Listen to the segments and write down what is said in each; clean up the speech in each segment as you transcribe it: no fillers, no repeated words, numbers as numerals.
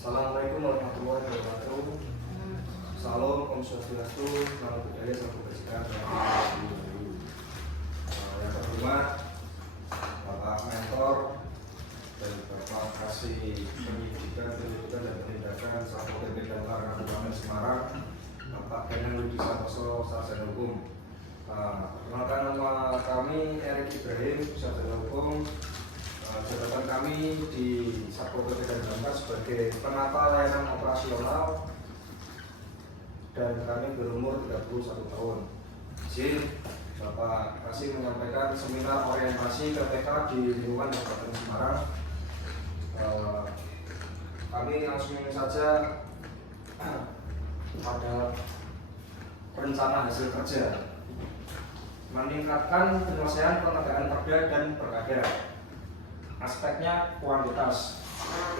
Assalamualaikum warahmatullahi wabarakatuh. Salam, Om Swastiastu, Namo Buddhaya, Salam Kebajikan. Yang terhormat Bapak Mentor dan Bapak Kasih Pendidikan dan Penindakan Satpol PP Damkar Kabupaten Semarang, Bapak Kenang Ludi Santoso, Sarjana Hukum. Perkenalkan, nama kami Erik Ibrahim, Sarjana Hukum. Jabatan kami di Satpol PP dan Damkar sebagai penata layanan operasional dan kami berumur 31 tahun. Izin Bapak Kasih menyampaikan seminar orientasi KTK di lingkungan Kabupaten Semarang. Kami langsung saja pada rencana hasil kerja meningkatkan penyelesaian penegakan perda dan perkada. Aspeknya kuantitas,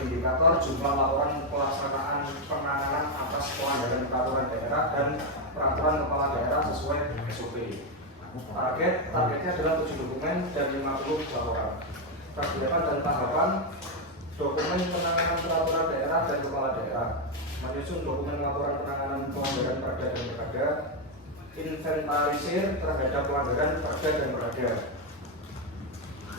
indikator jumlah laporan pelaksanaan penanganan atas pelanggaran peraturan daerah dan peraturan kepala daerah sesuai SOP. Targetnya adalah 7 dokumen dan 50 laporan. Persiapan dan tahapan dokumen penanganan peraturan daerah dan kepala daerah, menyusun dokumen laporan penanganan pelanggaran perda dan perkada, inventarisir terhadap pelanggaran perda dan perkada.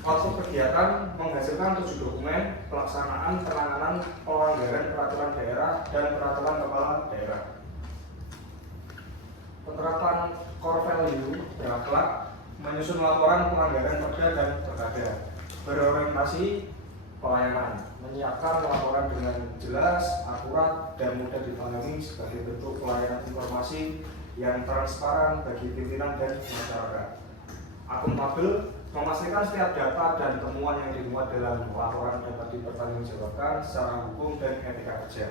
Waktu kegiatan menghasilkan 7 dokumen pelaksanaan penanganan pelanggaran peraturan daerah dan peraturan kepala daerah. Penerapan core value berakhlak, menyusun laporan pelanggaran perda dan perkada. Berorientasi pelayanan, menyiapkan laporan dengan jelas, akurat, dan mudah dipahami sebagai bentuk pelayanan informasi yang transparan bagi pimpinan dan masyarakat. Akuntabel, memastikan setiap data dan temuan yang dimuat dalam laporan dapat dipertanggungjawabkan secara hukum dan etika kerja.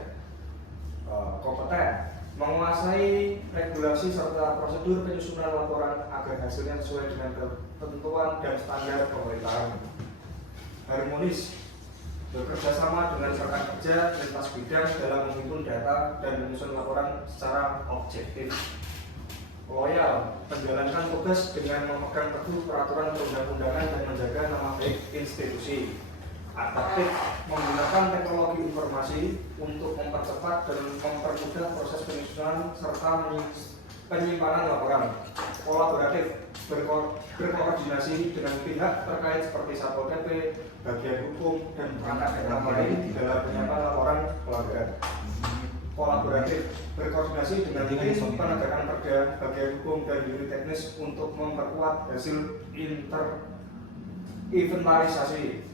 Kompeten, menguasai regulasi serta prosedur penyusunan laporan agar hasilnya sesuai dengan ketentuan dan standar pemerintahan. Harmonis, bekerja sama dengan rekan kerja lintas bidang dalam menghimpun data dan menyusun laporan secara objektif. Loyal, menjalankan tugas dengan memegang teguh peraturan perundang-undangan dan menjaga nama baik institusi. Adaptif, menggunakan teknologi informasi untuk mempercepat dan mempermudah proses penyusunan serta penyimpanan laporan. Kolaboratif, berkoordinasi dengan pihak terkait seperti Satpol PP, bagian hukum, dan perangkat daerah lain dalam penyimpanan laporan pelanggaran. Kolaboratif, berkoordinasi dengan tim penegakan perda, bagian hukum, dan unit teknis untuk memperkuat hasil inventarisasi.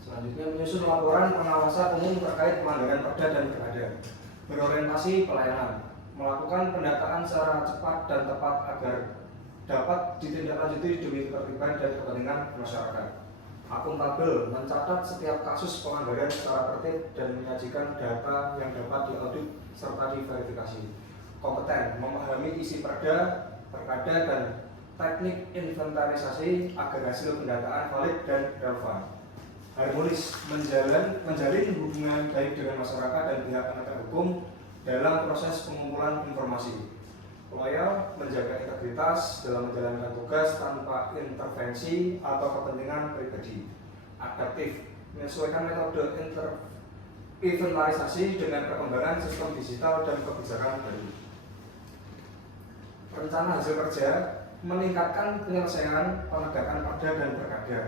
Selanjutnya, menyusun laporan pengawasan umum terkait pelanggaran perda dan perkada. Berorientasi pelayanan, melakukan pendataan secara cepat dan tepat agar dapat ditindaklanjuti demi ketertiban dan kepentingan masyarakat. Akuntabel, mencatat setiap kasus pelanggaran secara tertib dan menyajikan data yang dapat diaudit serta diverifikasi. Kompeten, memahami isi perda, perkada, dan teknik inventarisasi agar hasil pendataan valid dan relevan. Harmonis, menjalin hubungan baik dengan masyarakat dan pihak penegak hukum dalam proses pengumpulan informasi. Loyal, menjaga integritas dalam menjalankan tugas tanpa intervensi atau kepentingan pribadi. Adaptif, menyesuaikan metode inventarisasi dengan perkembangan sistem digital dan kebijakan baru. Rencana hasil kerja, meningkatkan penyelesaian penegakan perda dan perkada.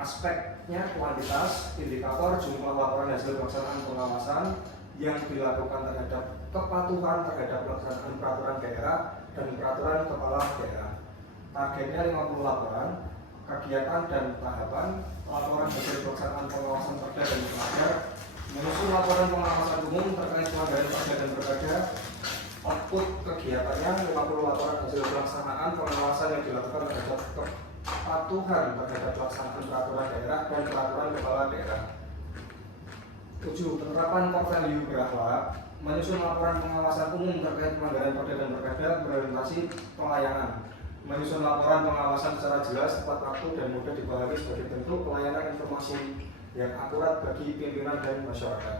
Aspeknya kuantitas, indikator jumlah laporan hasil pelaksanaan pengawasan yang dilakukan terhadap kepatuhan terhadap pelaksanaan peraturan daerah dan peraturan kepala daerah. Targetnya 50 laporan, kegiatan dan tahapan, laporan hasil pelaksanaan pengawasan perda dan perkada, menyusun laporan pengawasan umum terkait pelanggaran perda dan perkada. Output kegiatannya 50 laporan hasil pelaksanaan pengawasan yang dilakukan terhadap kepatuhan terhadap pelaksanaan peraturan daerah dan peraturan kepala daerah. 7. Penerapan core value berakhlak, menyusun laporan pengawasan umum terkait pelanggaran perda dan perkada berorientasi pelayanan, menyusun laporan pengawasan secara jelas, tepat waktu, dan mudah dipahami sebagai bentuk pelayanan informasi yang akurat bagi pimpinan dan masyarakat.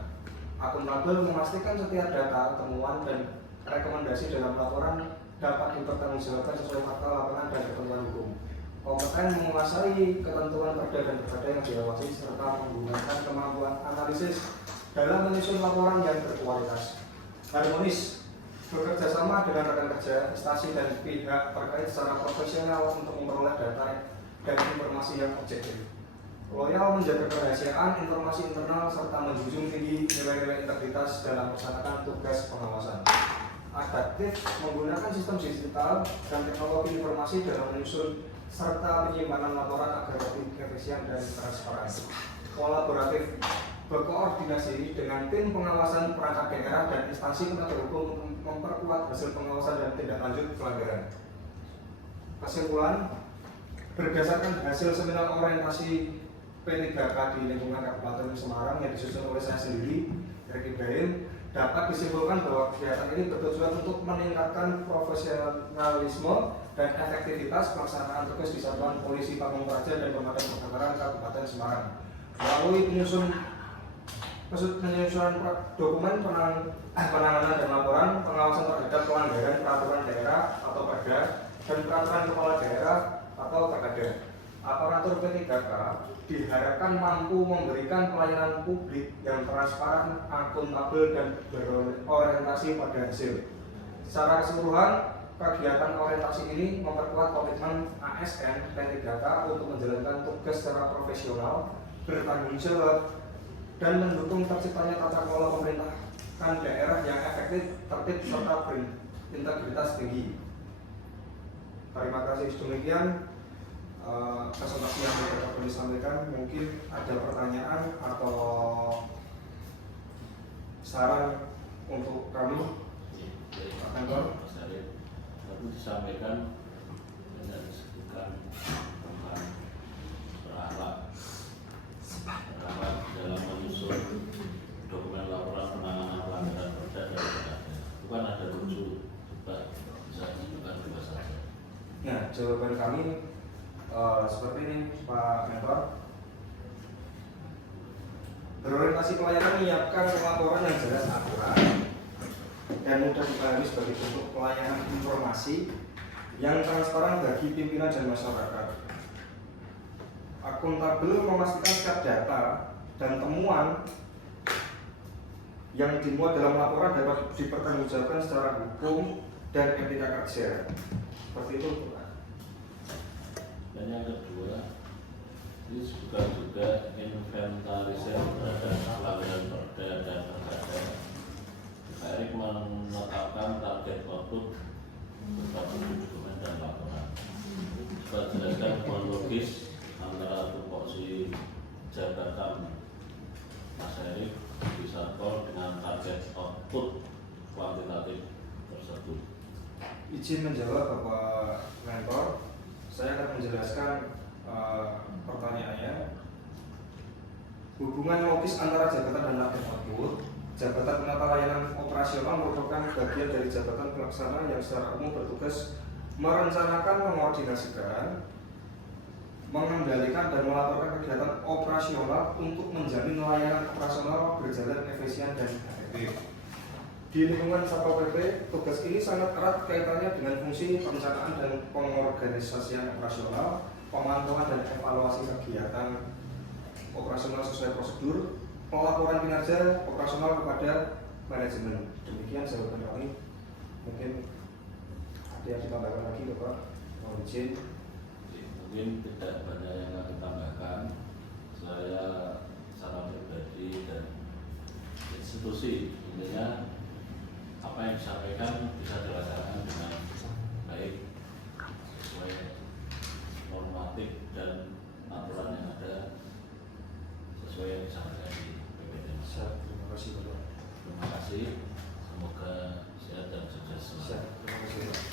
Akuntabel, memastikan setiap data, temuan, dan rekomendasi dalam laporan dapat dipertanggungjawabkan sesuai fakta lapangan dan ketentuan hukum. Kompeten, menguasai ketentuan perda dan perkada yang diawasi serta menggunakan kemampuan analisis dalam menyusun laporan yang berkualitas, harmonis, bekerja sama dengan rekan kerja, instansi dan pihak terkait secara profesional untuk memperoleh data dan informasi yang objektif, loyal, menjaga kerahasiaan informasi internal, serta menjunjung tinggi nilai-nilai integritas dalam melaksanakan tugas pengawasan. Adaptif, menggunakan sistem digital dan teknologi informasi dalam menyusun serta penyimpanan laporan agar lebih efisien dan transparan. Kolaboratif, berkoordinasi dengan tim pengawasan perangkat daerah dan instansi penegak hukum untuk memperkuat hasil pengawasan dan tindak lanjut pelanggaran. Kesimpulan, berdasarkan hasil seminar orientasi P3K di lingkungan Kabupaten Semarang yang disusun oleh saya sendiri, Erick Ibrahim, dapat disimpulkan bahwa kegiatan ini bertujuan untuk meningkatkan profesionalisme dan efektivitas pelaksanaan tugas di Satuan Polisi Pamung Praja dan Pemadam Kebakaran Kabupaten Semarang melalui penyusunan dokumen penanganan dan laporan, pengawasan terhadap pelanggaran peraturan daerah atau Perda dan peraturan kepala daerah atau Perkada. Aparatur P3K diharapkan mampu memberikan pelayanan publik yang transparan, akuntabel, dan berorientasi pada hasil. Secara keseluruhan, kegiatan orientasi ini memperkuat komitmen ASN P3K untuk menjalankan tugas secara profesional, bertanggung jawab, dan mendukung terciptanya tata kelola pemerintahan daerah yang efektif, tertib, serta berintegritas tinggi. Terima kasih. Demikian presentasi yang dapat disampaikan. Mungkin ada pertanyaan atau saran untuk kami, Pak Mentor. Tapi disampaikan dan disebutkan tentang berakhlak dalam menyusun dokumen laporan penanganan pelanggaran Perda dan Perkada. Bukan ada rujuk, bisa disebutkan juga saja. Nah, jawaban kami seperti ini, Pak Mentor. Berorientasi pelayanan menyiapkan laporan yang jelas, akurat, dan mudah dipahami sebagai bentuk pelayanan informasi yang transparan bagi pimpinan dan masyarakat. Akuntabel, memastikan setiap data dan temuan yang dimuat dalam laporan dapat dipertanggungjawabkan secara hukum dan etika kerja. Seperti itu, Pak. Dan yang kedua, ini juga inventarisir terhadap pelanggaran Perda dan Perkada. Pak Erick menetapkan target output berupa dokumen dan laporan. Kita jelaskan kronologis antara tupoksi jabatan Mas Erick di Satpol dengan target output kuantitatif tersebut. Izin menjawab Bapak Mentor, saya akan menjelaskan pertanyaannya. Hubungan logis antara jabatan dan target output. Jabatan penata layanan operasional merupakan bagian dari jabatan pelaksana yang secara umum bertugas merencanakan, mengkoordinasikan, mengendalikan, dan melaporkan kegiatan operasional untuk menjamin layanan operasional berjalan efisien dan efektif. Di lingkungan Satpol PP, tugas ini sangat erat kaitannya dengan fungsi perencanaan dan pengorganisasian operasional, pemantauan dan evaluasi kegiatan operasional sesuai prosedur, pelaporan kinerja operasional kepada manajemen. Demikian jawaban kami. Mungkin ada yang ditambahkan lagi, Bapak? Mohon izin. Mungkin tidak banyak yang akan ditambahkan. Saya secara pribadi dan institusi, intinya apa yang disampaikan bisa dilaksanakan dengan baik sesuai normatif dan aturan yang ada, sesuai yang disampaikan di PPD. Terima kasih, Bapak. Terima kasih. Semoga sehat dan sukses. Terima kasih, Pak.